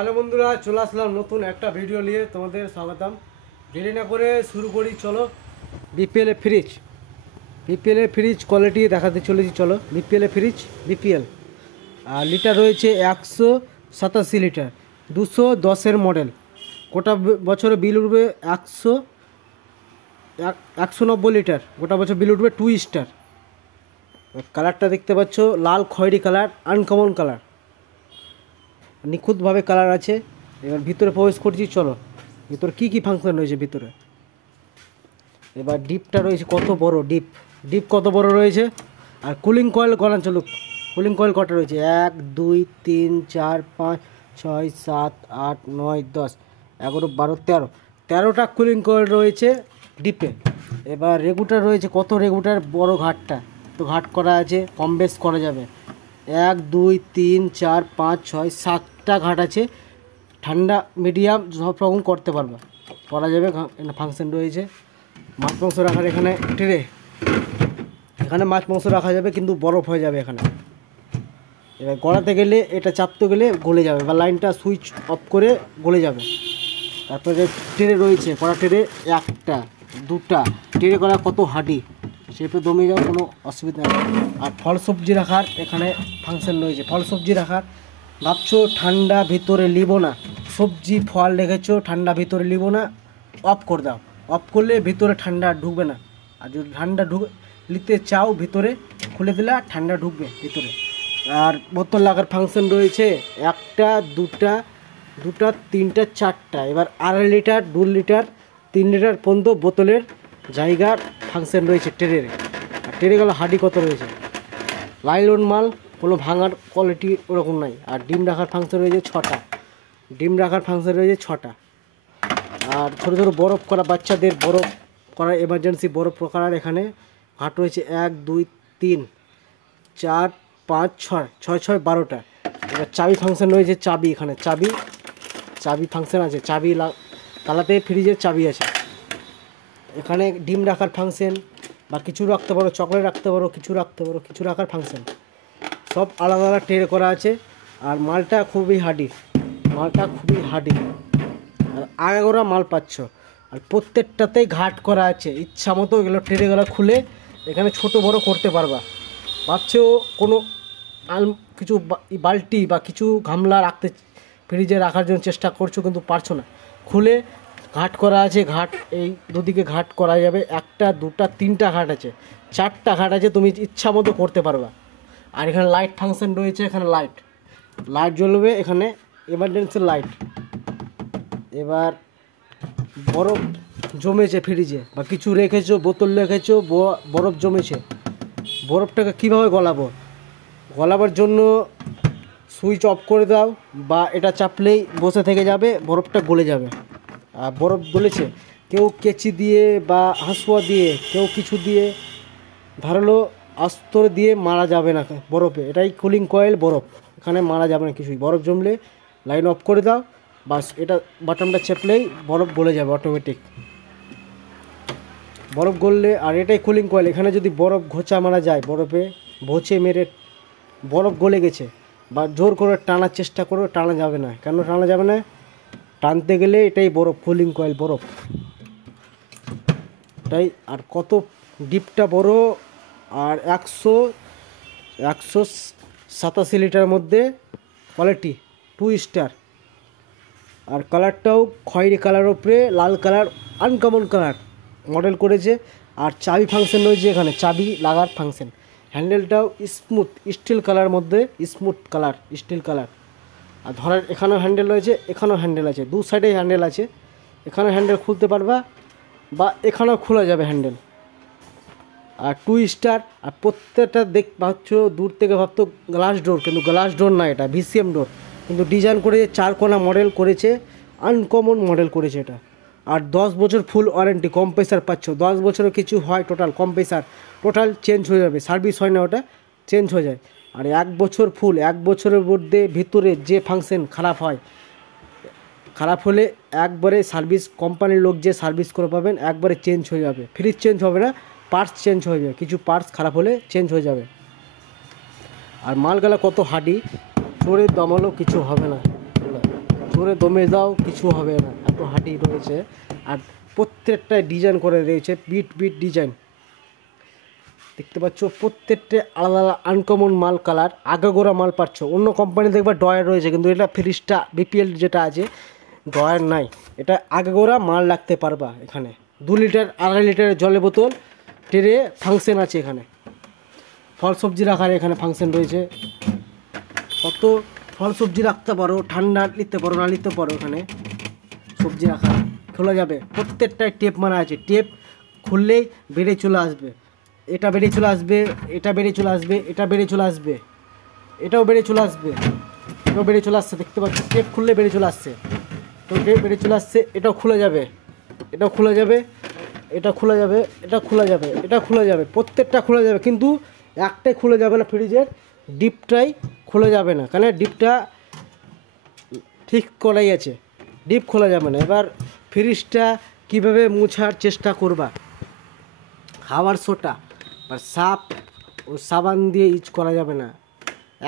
তো হ্যালো বন্ধুরা, চলে আসলাম নতুন একটা ভিডিও নিয়ে। তোমাদের স্বাগতম। দেরি না করে শুরু করি, চলো। বিপিএল ফ্রিজ কোয়ালিটি দেখাতে চলেছি, চলো। বিপিএল আর লিটার রয়েছে 187 লিটার, 210-এর মডেল। গোটা বছরে বিল উঠবে 190 লিটার, গোটা বছর বিল উঠবে 2 স্টার। কালারটা দেখতে পাচ্ছ, লাল খয়েরি কালার, আনকমন কালার, নিখুঁতভাবে কালার আছে। এবার ভিতরে প্রবেশ করছি, চলো। ভিতরে কী কী ফাংশন রয়েছে ভিতরে। এবার ডিপটা রয়েছে, কত বড় ডিপ কত বড় রয়েছে। আর কুলিং কয়েল গলান, চলো। কুলিং কয়েল কটা রয়েছে? 1 2 3 4 5 6 7 8 9 10 11 12 13টা কুলিং কয়েল রয়েছে ডিপে। এবার রেগুটার রয়েছে, কত রেগুটার বড় ঘাটটা, তো ঘাট করা আছে, কম বেশ করা যাবে। 1 2 3 4 5 6 7টা ঘাট আছে। ঠান্ডা মিডিয়াম সব রকম করতে পারবে, করা যাবে। ফাংশন রয়েছে মাছ মাংস রাখার, এখানে ট্রে, এখানে মাছ মাংস রাখা যাবে, কিন্তু বরফ হয়ে যাবে এখানে। এবার গড়াতে গেলে, এটা চাপতে গেলে গলে যাবে, বা লাইনটা সুইচ অফ করে গলে যাবে। তারপরে ট্রে রয়েছে, কড়া ট্রে, 1টা 2টা ট্রে করা, কত হাডি, সেপে দমে যাও, কোনো অসুবিধা নেই। আর ফল সবজি রাখার এখানে ফাংশন রয়েছে। ফল সবজি রাখার, ভাবছো ঠান্ডা ভিতরে নিব না, সবজি ফল রেখেছো, ঠান্ডা ভিতরে নিব না, অফ করে দাও। অফ করলে ভিতরে ঠান্ডা ঢুকবে না। আর যদি ঠান্ডা নিতে চাও, ভিতরে খুলে দিলে ঠান্ডা ঢুকবে ভিতরে। আর বোতল লাগার ফাংশন রয়েছে, 1টা 2টা 3টা 4টা। এবার 2.5 লিটার 2 লিটার 3 লিটার পর্যন্ত বোতলের জায়গার ফাংশন রয়েছে ট্রের। আর ট্রেগুলো হাডি কত রয়েছে, লাইলন মাল, কোনো ভাঙার কোয়ালিটি ওরকম নাই। আর ডিম রাখার ফাংশন রয়েছে 6টা, আর ছোটো ছোটো বরফ করা, বাচ্চাদের বরফ করা, এমার্জেন্সি বরফ করার এখানে ঘাট রয়েছে 1 2 3 4 5 6 6 12টা। এবার চাবি ফাংশন রয়েছে, চাবি, এখানে চাবি ফাংশন আছে, চাবি তালাতে ফ্রিজের চাবি আছে। এখানে ডিম রাখার ফাংশন, বা কিছু রাখতে পারো, চকলেট রাখতে পারো, কিছু রাখার ফাংশন, সব আলাদা আলাদা ট্রে করা আছে। আর মালটা খুবই হাডি, আর আগাগোড়া মাল পাচ্ছ। আর প্রত্যেকটাতেই ঘাট করা আছে, ইচ্ছা মতো এগুলো ট্রেগুলো খুলে এখানে ছোট বড় করতে পারবা। ভাবছো কোনো কিছু বালতি বা কিছু গামলা রাখতে, ফ্রিজে রাখার জন্য চেষ্টা করছো, কিন্তু পারছো না, খুলে ঘাট করা আছে। ঘাট এই দুদিকে ঘাট করা যাবে, 1টা 2টা 3টা ঘাট আছে, 4টা ঘাট আছে, তুমি ইচ্ছা মতো করতে পারবা। আর এখানে লাইট ফাংশন রয়েছে, এখানে লাইট জ্বলবে, এখানে এমার্জেন্সি লাইট। এবার বরফ জমেছে ফ্রিজে, বা কিছু রেখেছো, বোতল রেখেছো, বরফ জমেছে, বরফটাকে কীভাবে গলাবার জন্য সুইচ অফ করে দাও, বা এটা চাপলেই বসে থেকে যাবে, বরফটা গলে যাবে। আর বরফ গলেছে, কেউ কেচি দিয়ে বা হাঁসুয়া দিয়ে, কেউ কিছু দিয়ে, ধারালো আস্তর দিয়ে মারা যাবে না বরফে। এটাই কুলিং কয়েল বরফ, এখানে মারা যাবে না কিছুই। বরফ জমলে লাইন অফ করে দাও, বাস, এটা বাটনটা চেপলেই বরফ গলে যাবে অটোমেটিক, বরফ গললে। আর এটাই কুলিং কয়েল, এখানে যদি বরফ ঘোচা মারা যায়, বরফে ভোঁচে মেরে বরফ গলে গেছে, বা জোর করে টানার চেষ্টা করো, টানা যাবে না। কেন টানা যাবে না? টানতে গেলে এটাই বরফ, কুলিং কয়েল বরফ, এটাই। আর কত ডিপটা বড়, আর 187 লিটার মধ্যে কোয়ালিটি 2 স্টার। আর কালারটাও খয়েরি কালার উপরে লাল কালার, আনকমন কালার মডেল করেছে। আর চাবি ফাংশন রয়েছে, এখানে চাবি লাগার ফাংশন। হ্যান্ডেলটাও স্মুথ স্টিল কালার মধ্যে, স্টিল কালার। আর ধরার এখানেও হ্যান্ডেল রয়েছে, এখানেও হ্যান্ডেল আছে, 2 সাইডে হ্যান্ডেল আছে। এখানেও হ্যান্ডেল খুলতে পারবা, বা এখানেও খোলা যাবে হ্যান্ডেল। আর 2 স্টার। আর প্রত্যেকটা ভাবছ দূর থেকে ভাবতো গ্লাস ডোর, কিন্তু গ্লাস ডোর না, এটা ভিসিএম ডোর, কিন্তু ডিজাইন করে 4 কোণা মডেল করেছে, আনকমন মডেল করেছে এটা। আর 10 বছর ফুল ওয়ারেন্টি, কম্প্রেসার পাচ্ছ 10 বছরের কিছু হয় টোটাল, কম্প্রেসার টোটাল চেঞ্জ হয়ে যাবে, সার্ভিস হয় না, ওটা চেঞ্জ হয়ে যায়। আর 1 বছর ফুল, 1 বছরের মধ্যে ভিতরে যে ফাংশন খারাপ হলে একবারে সার্ভিস, কোম্পানির লোক যে সার্ভিস করে পাবেন, একবারে চেঞ্জ হয়ে যাবে। ফ্রিজ চেঞ্জ হবে না, পার্টস চেঞ্জ হয়ে যাবে, কিছু পার্টস খারাপ হলে চেঞ্জ হয়ে যাবে। আর মালগুলা কত হাডি, চোরে দমালো কিছু হবে না, চোরে দমে দাও, কিছু হবে না, এত হাঁটি রয়েছে। আর প্রত্যেকটায় ডিজাইন করে রয়েছে, বিট বিট ডিজাইন দেখতে পাচ্ছ। প্রত্যেকটা আলাদা আলাদা আনকমন মাল, কালার আগাগোড়া মাল পাচ্ছ। অন্য কোম্পানি দেখবা ড্রয়ার রয়েছে, কিন্তু এটা ফ্রিজটা বিপিএল যেটা আছে ড্রয়ার নাই, এটা আগাগোড়া মাল রাখতে পারবা। এখানে 2 লিটার 2.5 লিটারের জলের বোতল, ট্রে, ফাংশন আছে এখানে, ফল সবজি রাখার এখানে ফাংশন রয়েছে। কত ফল সবজি রাখতে পারো, ঠান্ডা নিতে পারো, না নিতে পারো, এখানে সবজি রাখা খোলা যাবে। প্রত্যেকটায় টেপ মারা আছে, টেপ খুললেই বেড়ে চলে আসবে, এটা বেড়ে চলে আসবে, এটা বেড়ে চলে আসবে, এটা বেড়ে চলে আসবে, এটাও বেড়ে চলে আসবে, এটাও বেড়ে চলে আসছে। দেখতে পাচ্ছ টেপ খুললে বেড়ে চলে আসছে, তো টেপ বেড়ে চলে আসছে। এটাও খুলে যাবে, এটাও খুলে যাবে, এটা খোলা যাবে, এটা খোলা যাবে, এটা খোলা যাবে, প্রত্যেকটা খোলা যাবে। কিন্তু একটাই খুলে যাবে না, ফ্রিজের ডিপটাই খুলে যাবে না, কারণ ডিপটা ঠিক করাই আছে, ডিপ খোলা যাবে না। এবার ফ্রিজটা কীভাবে মুছার চেষ্টা করবা, খাবার সোটা বা সাপ ও সাবান দিয়ে ইউজ করা যাবে না,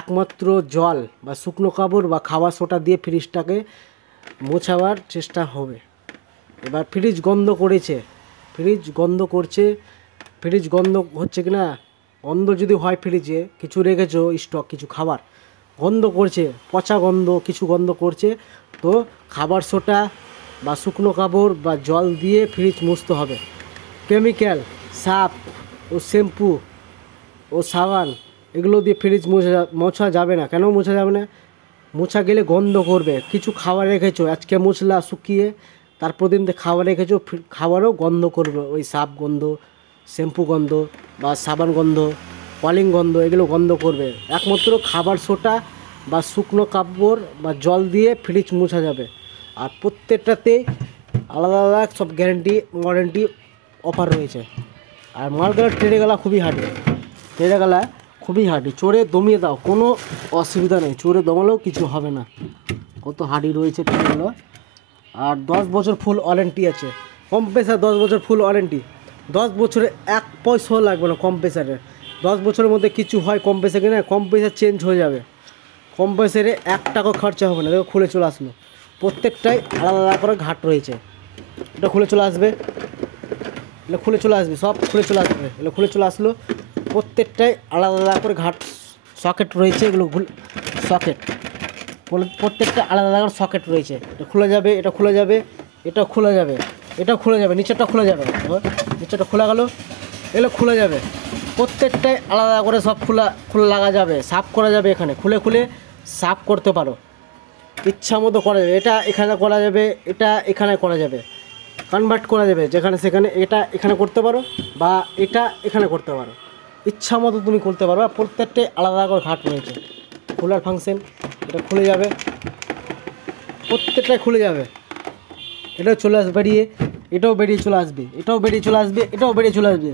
একমাত্র জল বা শুকনো কাপড় বা খাবার সোটা দিয়ে ফ্রিজটাকে মোছাবার চেষ্টা হবে। এবার ফ্রিজ গন্ধ করেছে, ফ্রিজ গন্ধ করছে, ফ্রিজ গন্ধ হচ্ছে কি না, গন্ধ যদি হয় ফ্রিজে কিছু রেখেছো স্টক, কিছু খাবার গন্ধ করছে, পচা গন্ধ কিছু গন্ধ করছে, তো খাবার সোটা বা শুকনো কাপড় বা জল দিয়ে ফ্রিজ মুছতে হবে। কেমিক্যাল, সাপ ও শ্যাম্পু ও সাবান এগুলো দিয়ে ফ্রিজ মোছা যাবে না। কেন মোছা যাবে না? মোছা গেলে গন্ধ করবে। কিছু খাবার রেখেছো, আজকে মুছলা শুকিয়ে, তারপর দিন খাবার রেখেছো, খাবারও গন্ধ করবে, ওই সাপ গন্ধ, শ্যাম্পু গন্ধ বা সাবান গন্ধ, কলিং গন্ধ, এগুলো গন্ধ করবে। একমাত্র খাবার সোটা বা শুকনো কাপড় বা জল দিয়ে ফ্রিজ মোছা যাবে। আর প্রত্যেকটাতে আলাদা আলাদা সব গ্যারেন্টি ওয়ারেন্টি অফার রয়েছে। আর মালগুলো ট্রেডেগুলা খুবই হাঁটি, ট্রেডেগুলা খুবই হাঁটি, চোরে দমিয়ে দাও, কোনো অসুবিধা নেই, চোরে দমালেও কিছু হবে না, কত হাঁটি রয়েছে ট্রেডেগুলো। আর 10 বছর ফুল ওয়ারেন্টি আছে, কম্প্রেসার 10 বছর ফুল ওয়ারেন্টি, 10 বছরে 1 পয়সাও লাগবে না কম্প্রেসারে। 10 বছরের মধ্যে কিছু হয় কম্প্রেসার কিনা, কম্প্রেসার চেঞ্জ হয়ে যাবে, কম্প্রেসারে 1 টাকাও খরচা হবে না। দেখো খুলে চলে আসলো, প্রত্যেকটাই আলাদা আলাদা করে ঘাট রয়েছে। এটা খুলে চলে আসবে, এটা খুলে চলে আসবে, সব খুলে চলে আসবে, এগুলো খুলে চলে আসলো। প্রত্যেকটাই আলাদা আলাদা করে ঘাট সকেট রয়েছে, এগুলো সকেট, প্রত্যেকটা আলাদা আলাদা সকেট রয়েছে। এটা খুলে যাবে, এটা খুলে যাবে, এটা খুলে যাবে, এটা খুলে যাবে, নিচেরটা খুলে যাবে, নিচেরটা খোলা গেল, এগুলো খুলে যাবে। প্রত্যেকটাই আলাদা করে সব খোলা লাগা যাবে, সাফ করা যাবে, এখানে খুলে খুলে সাফ করতে পারো, ইচ্ছা মতো করা যাবে। এটা এখানে করা যাবে, এটা এখানে করা যাবে, কনভার্ট করা যাবে, যেখানে সেখানে এটা এখানে করতে পারো বা এটা এখানে করতে পারো, ইচ্ছা মতো তুমি করতে পারো। প্রত্যেকটাই আলাদা করে ঘাট রয়েছে, খোলার ফাংশন, এটা খুলে যাবে, প্রত্যেকটাই খুলে যাবে, এটাও চলে আসবে বেরিয়ে, এটাও বেরিয়ে চলে আসবে, এটাও বেরিয়ে চলে আসবে, এটাও বেরিয়ে চলে আসবে।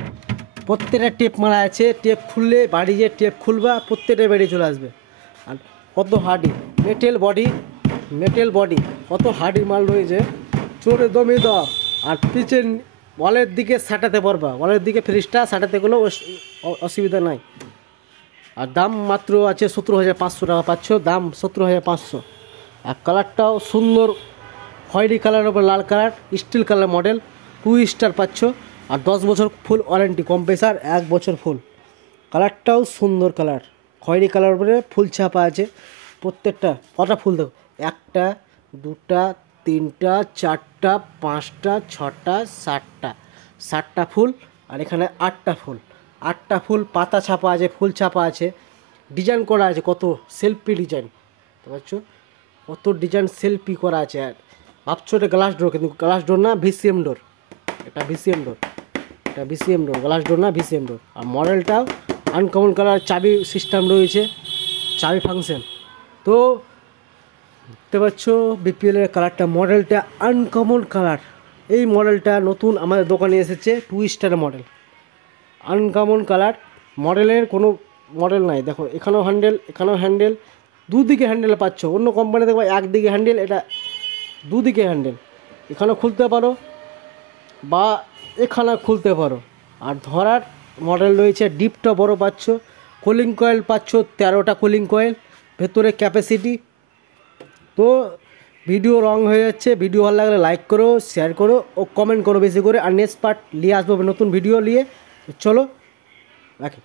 প্রত্যেকটা টেপ মারা আছে, টেপ খুললে বাড়ি যে টেপ খুলবা প্রত্যেকটা বেরিয়ে চলে আসবে। আর কত hardy metal body, metal body, কত হার্ডির মাল রয়েছে, চোরে দমে দাও। আর পিছন ওয়ালের দিকে সাটাতে পারবা, ওয়ালের দিকে ফ্রিজটা সাটাতে গেলেও অসুবিধা নাই। আর দাম মাত্র আছে 17,500 টাকা পাচ্ছ, দাম 17,500। আর কালারটাও সুন্দর, খয়েরি কালারের উপর লাল colour, steel colour model, 2 star পাচ্ছ। আর 10 বছর ফুল ওয়ারেন্টি, কম্প্রেসার 1 বছর ফুল। কালারটাও সুন্দর কালার, খয়েরি কালার উপরে ফুল ছাপা আছে। প্রত্যেকটা কটা ফুল দেখো, 1টা 2টা 3টা 4টা 5টা 6টা 7টা ফুল। আর এখানে 8টা ফুল, 8টা ফুল পাতা ছাপা আছে, ফুল ছাপা আছে, ডিজাইন করা আছে, কত সেলফি ডিজাইন, বুঝতে পারছো, কত ডিজাইন সেলফি করা আছে। আর ভাবছো এটা গ্লাস ডোর, কিন্তু গ্লাস ডোর না, ভিসিএম ডোর, এটা ভিসিএম ডোর, এটা ভিসিএম ডোর, গ্লাস ডোর না, ভিসিএম ডোর। আর মডেলটাও আনকমন কালার, চাবি সিস্টেম রয়েছে, চাবি ফাংশন। তো দেখতে পাচ্ছ বিপিএলের কালারটা, মডেলটা আনকমন কালার। এই মডেলটা নতুন আমাদের দোকানে এসেছে, 2 স্টার মডেল, আনকমন কালার। মডেলের কোনো মডেল নাই, দেখো এখানেও হ্যান্ডেল, এখানেও হ্যান্ডেল, দুদিকে হ্যান্ডেল পাচ্ছ। অন্য কোম্পানি দেখবো একদিকে হ্যান্ডেল, এটা দুদিকে হ্যান্ডেল, এখানেও খুলতে পারো বা এখানে খুলতে পারো। আর ধরার মডেল রয়েছে, ডিপটা বড় পাচ্ছ, কুলিং কয়েল পাচ্ছ 13টা কুলিং কয়েল, ভেতরে ক্যাপাসিটি। তো ভিডিও রং হয়ে যাচ্ছে। ভিডিও ভালো লাগলে লাইক করো, শেয়ার করো ও কমেন্ট করো বেশি করে। আর নেক্সট পার্ট নিয়ে আসবো নতুন ভিডিও নিয়ে। চলো রাখি।